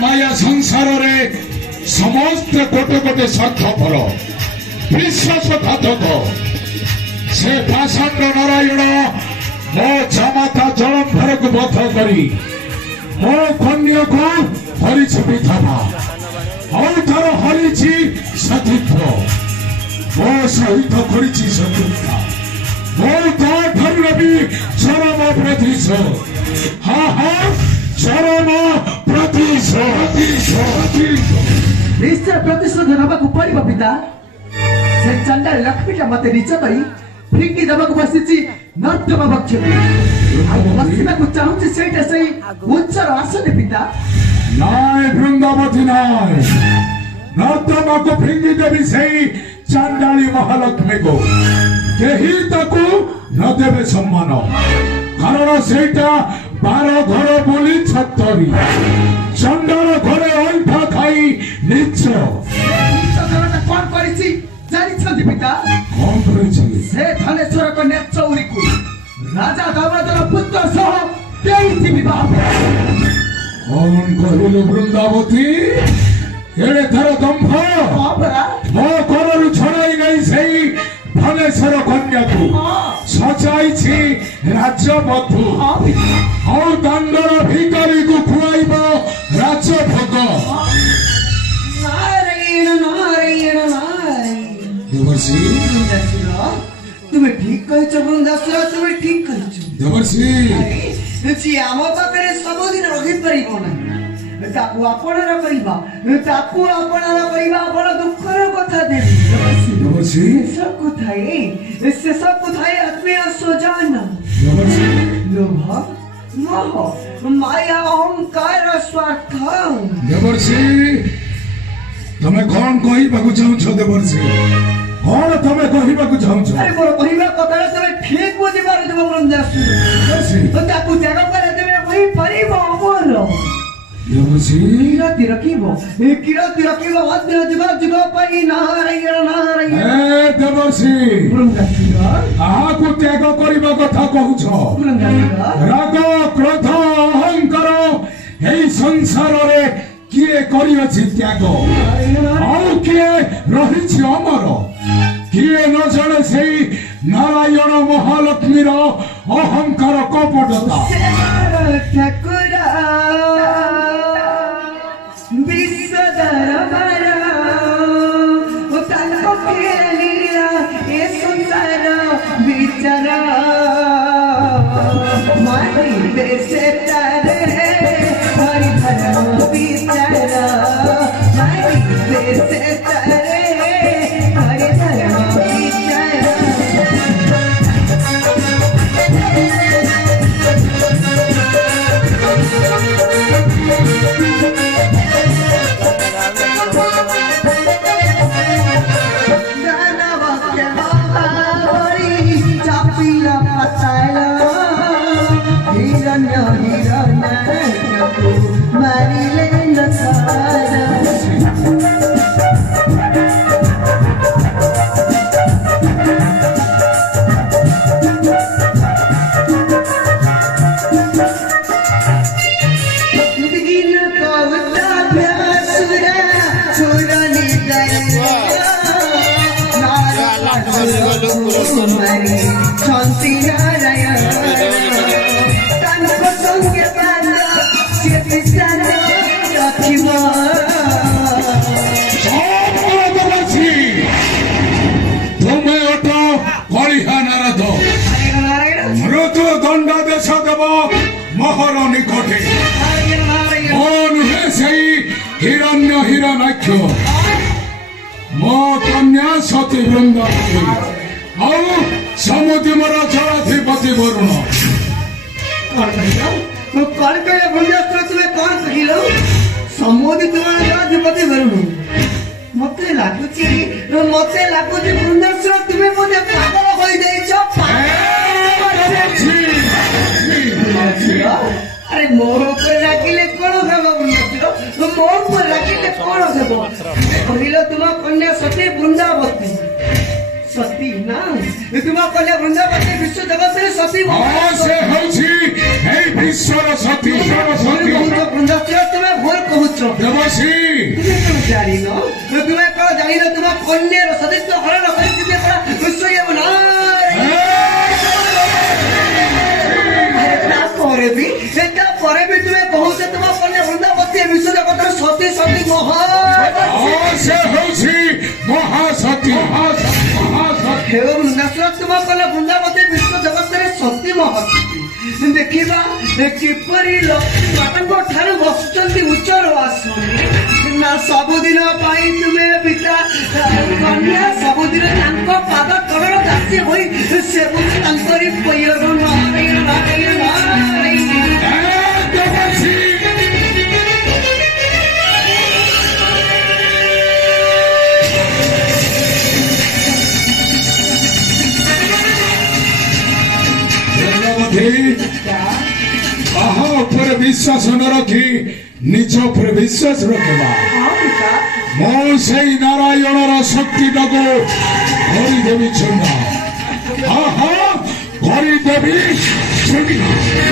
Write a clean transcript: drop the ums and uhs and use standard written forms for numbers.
माया संसार समस्त कोटे कोटे स्वार्थपर विश्वासघातक से पाषाण्ड नारायण मो जमाता जलंधर को बध करी मो कन्या को हरी विधवा और थर हरी सतीर्थ मो सहित करी शत्रुता मो ताठर भी चरम प्रतिशोध हाँ हाँ चरम प्रतिशोध निश्चय प्रतिशोध नबाकु पड़िबो पिता से चंडाल लक्ष्मीटा मते नीच करी फिंगी दबाकु बसिछि नर्तमा बक्षति बसिबाकु चाहुछि सेटा सही उच्चर आसन पिता नाय वृंदावती नाय नर्तमा को फिंगी देवी सही चंडाली महालक्ष्मी को केही ताकू न देवे सम्मान कारण सेटा 12 घर बोली छतरी चंडाल घरे अंठा खाई निच कौन करिछि जानिछन्ति पिता कौन करिछि से धनेश्वर को नेचौरी को राजा दामोदर पुत्र सह तेईथि विवाह कौन कहिलो वृंदावती एड़े थर दंभ मो करु छड़ाई गई सही धनेश्वर कन्या को सजाई राज्यबधु और दंडर भिकारी को खुआब राजभोग नारायण नारायण नारायण देवर्षि तुम्हें ठीक कहछ वृंदासुर तुम्हें ठीक कहछ देवर्षि सी आम पाखरे सब दिन रही परिबो ना ताकू आपणर करिबा बड़ दुखर कथा देबी देवर्षि सब कथाए से सब कथाए आत्मीय स्वजन देवर्षि लोभ मोह माया अहंकार स्वार्थ देवर्षि तमे कौन कहिबाकु चाहछ देवर्षि कौन तमे कहिबाकु चाहछ अरे मोर कहिबा कथा तमे ठीक बुझि पार देबो वृंदासुर देवर्षि ताकू त्याग करे देबे होई परिबो अमर देवर्षि किरति रखिबो अन्य जुग जुग पई नारायण नारायण ए देवर्षि वृंदासुर आहाकु त्याग करिबा कथा कहूछ वृंदासुर राग क्रोध अहंकार एई संसार रे किए करियछि त्याग आउ किए रहिछि अमर किए न जाने सेई नारायण महालक्ष्मीर अहंकार कपटता ठाकुर विश्वधर भरा ए संसार विचार मारी देशे तारे हरि धर्म विचार मारी देशे तारे हरि धर्म विचार शांति नारायण तनको संगे पांड से विचार रखिबो तुमे ओटो कलिहा नारद मृत्यु दंड देश देव मोहर निकटे कौन है सही हिरण्य हिरणाक्ष मो कन्या सती वृंदावती ଆଉ ସମୁଦ୍ର ମୋର ଜଳାଧିପତି ବରୁଣ कौन कहले वृंदासुर तुमे कौन कहिलो समोदि तुम्हारा जलाधिपति वरुण मते लागुची वृंदासुर तुमे मोदे पागल होई जाइछो अरे मोर ऊपर राखिले कोन हेबो वृंदासुर मोर ऊपर राखिले कोन हेबो कहिलो तुम कन्या सती वृंदावती ସତୀ ନା ତୁମ କନ୍ୟା ବୃନ୍ଦାବତୀ ବିଶ୍ୱ ଜଗତରେ ସତୀ ସେ ହେଉଛି এই ବିଶ୍ୱର ସତୀ କହୁଛ ବୃନ୍ଦାବତୀ ତୁମେ ଭୁଲ କହୁଛ ଦେବସୀ ତୁମେ କଣ ଜାଣିନ ତୁମେ କଣ ଜାଣିନ ତୁମ କନ୍ୟାର ସତୀତ୍ୱ ହରଣ କରିଥିଲେ କଣ ବିଶ୍ୱ ନା ତାପରେ ବି ତୁମେ କହୁଛ ତୁମ କନ୍ୟା ବୃନ୍ଦାବତୀ ବିଶ୍ୱ ଜଗତର ସତୀ ସତୀ ସେ ହେଉଛି ମହାସତୀ हे वृंदाश्वर तुम कल वृंदावती विश्व जगत सती महती देखा किपरि लक्ष्मी माता ठार बसुंच उच्चर आसुनी ना सबुदिन तुम्हें पिता कन्या सबुदिन पाद तल दासी हो କାହା ଉପରେ ବିଶ୍ୱାସ ନ ରଖି ନିଜ ଉପରେ ବିଶ୍ୱାସ ରଖିବା ମୁଁ ସେଇ ନାରାୟଣର ଶକ୍ତିଟାକୁ କରିଦେବି ଛୁଣ୍ଡ କରିଦେବି ଛୁଣ୍ଡ